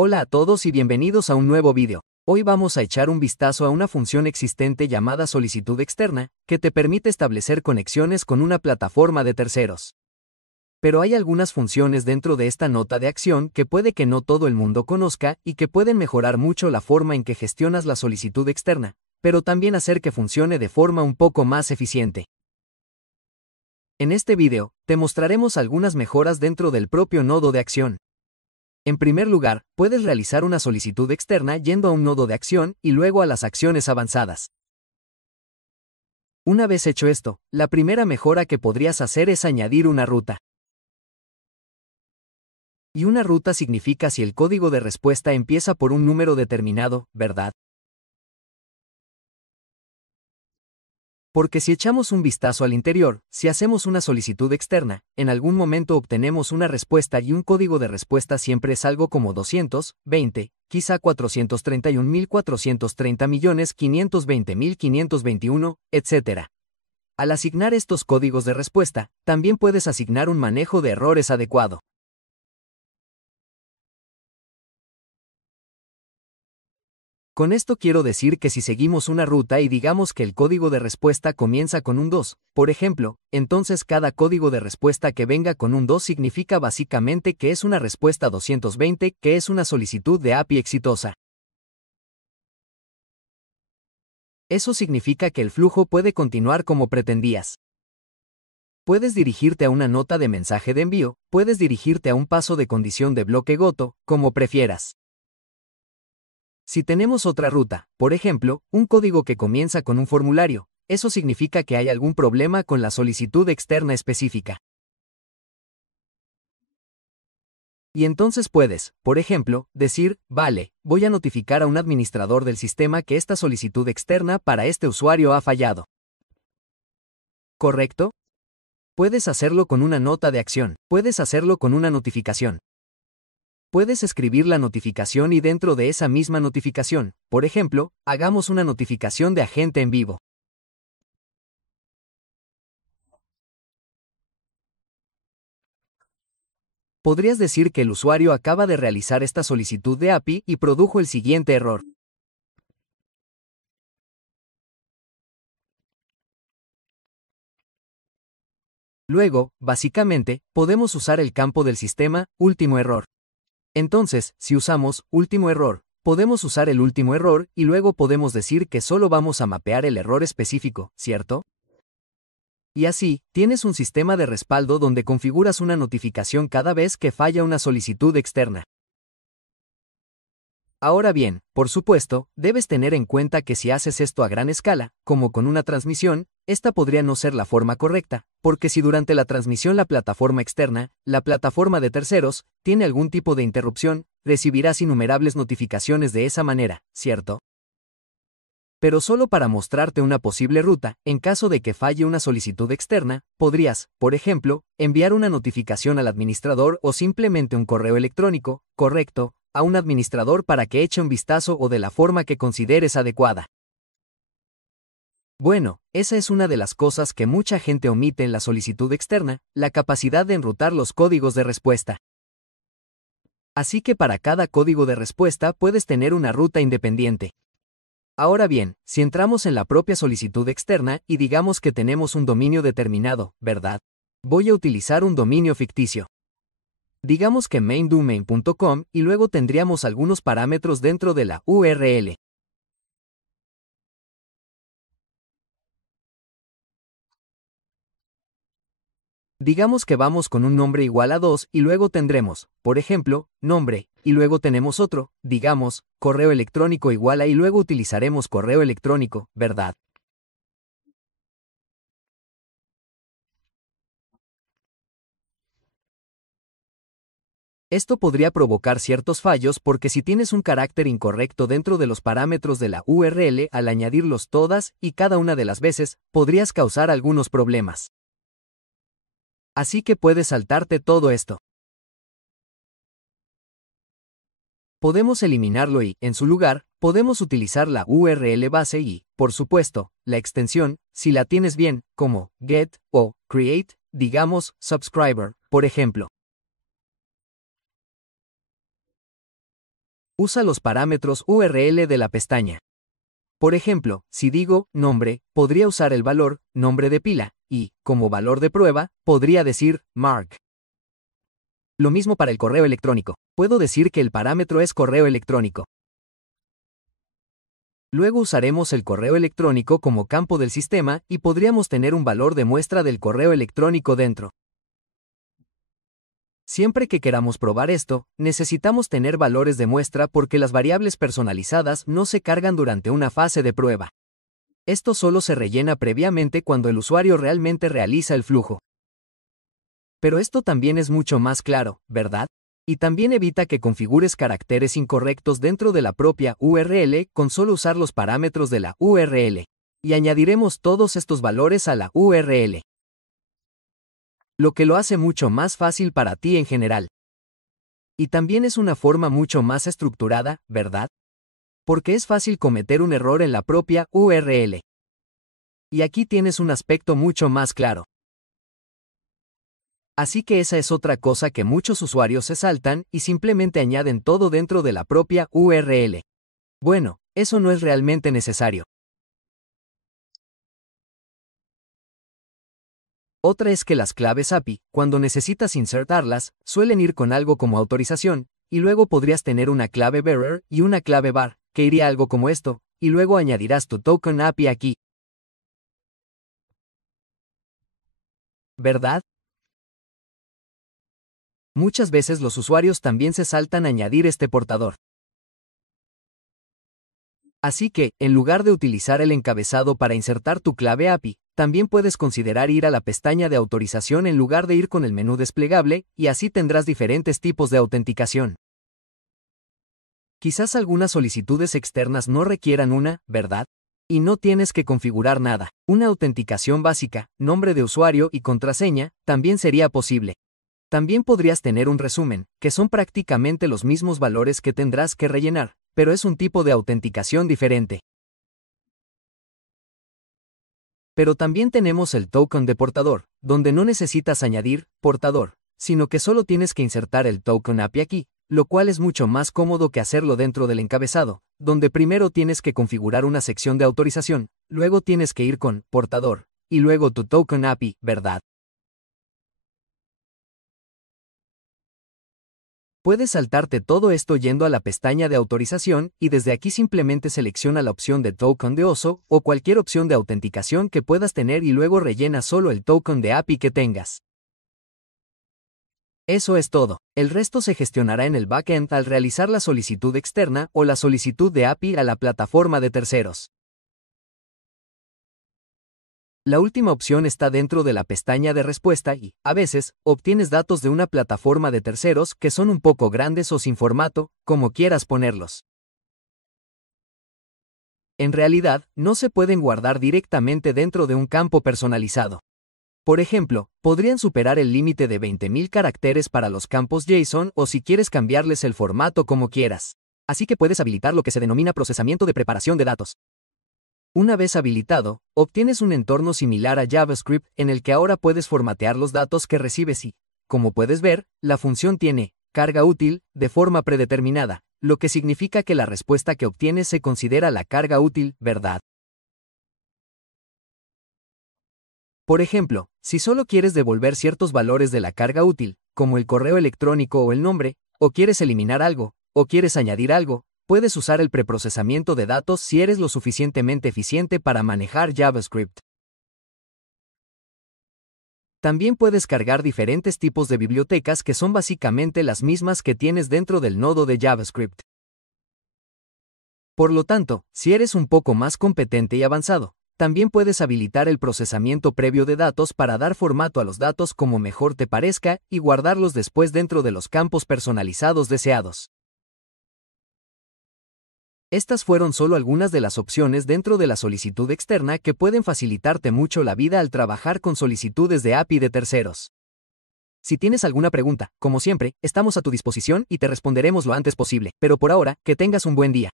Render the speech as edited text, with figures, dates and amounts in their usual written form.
Hola a todos y bienvenidos a un nuevo vídeo. Hoy vamos a echar un vistazo a una función existente llamada solicitud externa, que te permite establecer conexiones con una plataforma de terceros. Pero hay algunas funciones dentro de esta nota de acción que puede que no todo el mundo conozca y que pueden mejorar mucho la forma en que gestionas la solicitud externa, pero también hacer que funcione de forma un poco más eficiente. En este vídeo, te mostraremos algunas mejoras dentro del propio nodo de acción. En primer lugar, puedes realizar una solicitud externa yendo a un nodo de acción y luego a las acciones avanzadas. Una vez hecho esto, la primera mejora que podrías hacer es añadir una ruta. Y una ruta significa si el código de respuesta empieza por un número determinado, ¿verdad? Porque si echamos un vistazo al interior, si hacemos una solicitud externa, en algún momento obtenemos una respuesta y un código de respuesta siempre es algo como 220, quizá 431.430.520.521, etc. Al asignar estos códigos de respuesta, también puedes asignar un manejo de errores adecuado. Con esto quiero decir que si seguimos una ruta y digamos que el código de respuesta comienza con un 2, por ejemplo, entonces cada código de respuesta que venga con un 2 significa básicamente que es una respuesta 220, que es una solicitud de API exitosa. Eso significa que el flujo puede continuar como pretendías. Puedes dirigirte a una nota de mensaje de envío, puedes dirigirte a un paso de condición de bloque Goto, como prefieras. Si tenemos otra ruta, por ejemplo, un código que comienza con un formulario, eso significa que hay algún problema con la solicitud externa específica. Y entonces puedes, por ejemplo, decir, vale, voy a notificar a un administrador del sistema que esta solicitud externa para este usuario ha fallado. ¿Correcto? Puedes hacerlo con una nota de acción, puedes hacerlo con una notificación. Puedes escribir la notificación y dentro de esa misma notificación, por ejemplo, hagamos una notificación de agente en vivo. Podrías decir que el usuario acaba de realizar esta solicitud de API y produjo el siguiente error. Luego, básicamente, podemos usar el campo del sistema, último error. Entonces, si usamos último error, podemos usar el último error y luego podemos decir que solo vamos a mapear el error específico, ¿cierto? Y así, tienes un sistema de respaldo donde configuras una notificación cada vez que falla una solicitud externa. Ahora bien, por supuesto, debes tener en cuenta que si haces esto a gran escala, como con una transmisión, esta podría no ser la forma correcta, porque si durante la transmisión la plataforma externa, la plataforma de terceros, tiene algún tipo de interrupción, recibirás innumerables notificaciones de esa manera, ¿cierto? Pero solo para mostrarte una posible ruta, en caso de que falle una solicitud externa, podrías, por ejemplo, enviar una notificación al administrador o simplemente un correo electrónico, correcto, a un administrador para que eche un vistazo o de la forma que consideres adecuada. Bueno, esa es una de las cosas que mucha gente omite en la solicitud externa, la capacidad de enrutar los códigos de respuesta. Así que para cada código de respuesta puedes tener una ruta independiente. Ahora bien, si entramos en la propia solicitud externa y digamos que tenemos un dominio determinado, ¿verdad? Voy a utilizar un dominio ficticio. Digamos que maindomain.com y luego tendríamos algunos parámetros dentro de la URL. Digamos que vamos con un nombre igual a 2 y luego tendremos, por ejemplo, nombre, y luego tenemos otro, digamos, correo electrónico igual a y luego utilizaremos correo electrónico, ¿verdad? Esto podría provocar ciertos fallos porque si tienes un carácter incorrecto dentro de los parámetros de la URL al añadirlos todas y cada una de las veces, podrías causar algunos problemas. Así que puedes saltarte todo esto. Podemos eliminarlo y, en su lugar, podemos utilizar la URL base y, por supuesto, la extensión, si la tienes bien, como get o create, digamos, subscriber, por ejemplo. Usa los parámetros URL de la pestaña. Por ejemplo, si digo nombre, podría usar el valor nombre de pila y, como valor de prueba, podría decir mark. Lo mismo para el correo electrónico. Puedo decir que el parámetro es correo electrónico. Luego usaremos el correo electrónico como campo del sistema y podríamos tener un valor de muestra del correo electrónico dentro. Siempre que queramos probar esto, necesitamos tener valores de muestra porque las variables personalizadas no se cargan durante una fase de prueba. Esto solo se rellena previamente cuando el usuario realmente realiza el flujo. Pero esto también es mucho más claro, ¿verdad? Y también evita que configures caracteres incorrectos dentro de la propia URL con solo usar los parámetros de la URL. Y añadiremos todos estos valores a la URL. Lo que lo hace mucho más fácil para ti en general. Y también es una forma mucho más estructurada, ¿verdad? Porque es fácil cometer un error en la propia URL. Y aquí tienes un aspecto mucho más claro. Así que esa es otra cosa que muchos usuarios se saltan y simplemente añaden todo dentro de la propia URL. Bueno, eso no es realmente necesario. Otra es que las claves API, cuando necesitas insertarlas, suelen ir con algo como autorización, y luego podrías tener una clave bearer y una clave var, que iría algo como esto, y luego añadirás tu token API aquí. ¿Verdad? Muchas veces los usuarios también se saltan a añadir este portador. Así que, en lugar de utilizar el encabezado para insertar tu clave API, también puedes considerar ir a la pestaña de autorización en lugar de ir con el menú desplegable, y así tendrás diferentes tipos de autenticación. Quizás algunas solicitudes externas no requieran una, ¿verdad? Y no tienes que configurar nada. Una autenticación básica, nombre de usuario y contraseña, también sería posible. También podrías tener un resumen, que son prácticamente los mismos valores que tendrás que rellenar, pero es un tipo de autenticación diferente. Pero también tenemos el token de portador, donde no necesitas añadir portador, sino que solo tienes que insertar el token API aquí, lo cual es mucho más cómodo que hacerlo dentro del encabezado, donde primero tienes que configurar una sección de autorización, luego tienes que ir con portador, y luego tu token API, ¿verdad? Puedes saltarte todo esto yendo a la pestaña de autorización y desde aquí simplemente selecciona la opción de token de oso o cualquier opción de autenticación que puedas tener y luego rellena solo el token de API que tengas. Eso es todo. El resto se gestionará en el backend al realizar la solicitud externa o la solicitud de API a la plataforma de terceros. La última opción está dentro de la pestaña de respuesta y, a veces, obtienes datos de una plataforma de terceros que son un poco grandes o sin formato, como quieras ponerlos. En realidad, no se pueden guardar directamente dentro de un campo personalizado. Por ejemplo, podrían superar el límite de 20.000 caracteres para los campos JSON o si quieres cambiarles el formato como quieras. Así que puedes habilitar lo que se denomina procesamiento de preparación de datos. Una vez habilitado, obtienes un entorno similar a JavaScript en el que ahora puedes formatear los datos que recibes y, como puedes ver, la función tiene carga útil de forma predeterminada, lo que significa que la respuesta que obtienes se considera la carga útil, ¿verdad? Por ejemplo, si solo quieres devolver ciertos valores de la carga útil, como el correo electrónico o el nombre, o quieres eliminar algo, o quieres añadir algo, puedes usar el preprocesamiento de datos si eres lo suficientemente eficiente para manejar JavaScript. También puedes cargar diferentes tipos de bibliotecas que son básicamente las mismas que tienes dentro del nodo de JavaScript. Por lo tanto, si eres un poco más competente y avanzado, también puedes habilitar el procesamiento previo de datos para dar formato a los datos como mejor te parezca y guardarlos después dentro de los campos personalizados deseados. Estas fueron solo algunas de las opciones dentro de la solicitud externa que pueden facilitarte mucho la vida al trabajar con solicitudes de API de terceros. Si tienes alguna pregunta, como siempre, estamos a tu disposición y te responderemos lo antes posible, pero por ahora, que tengas un buen día.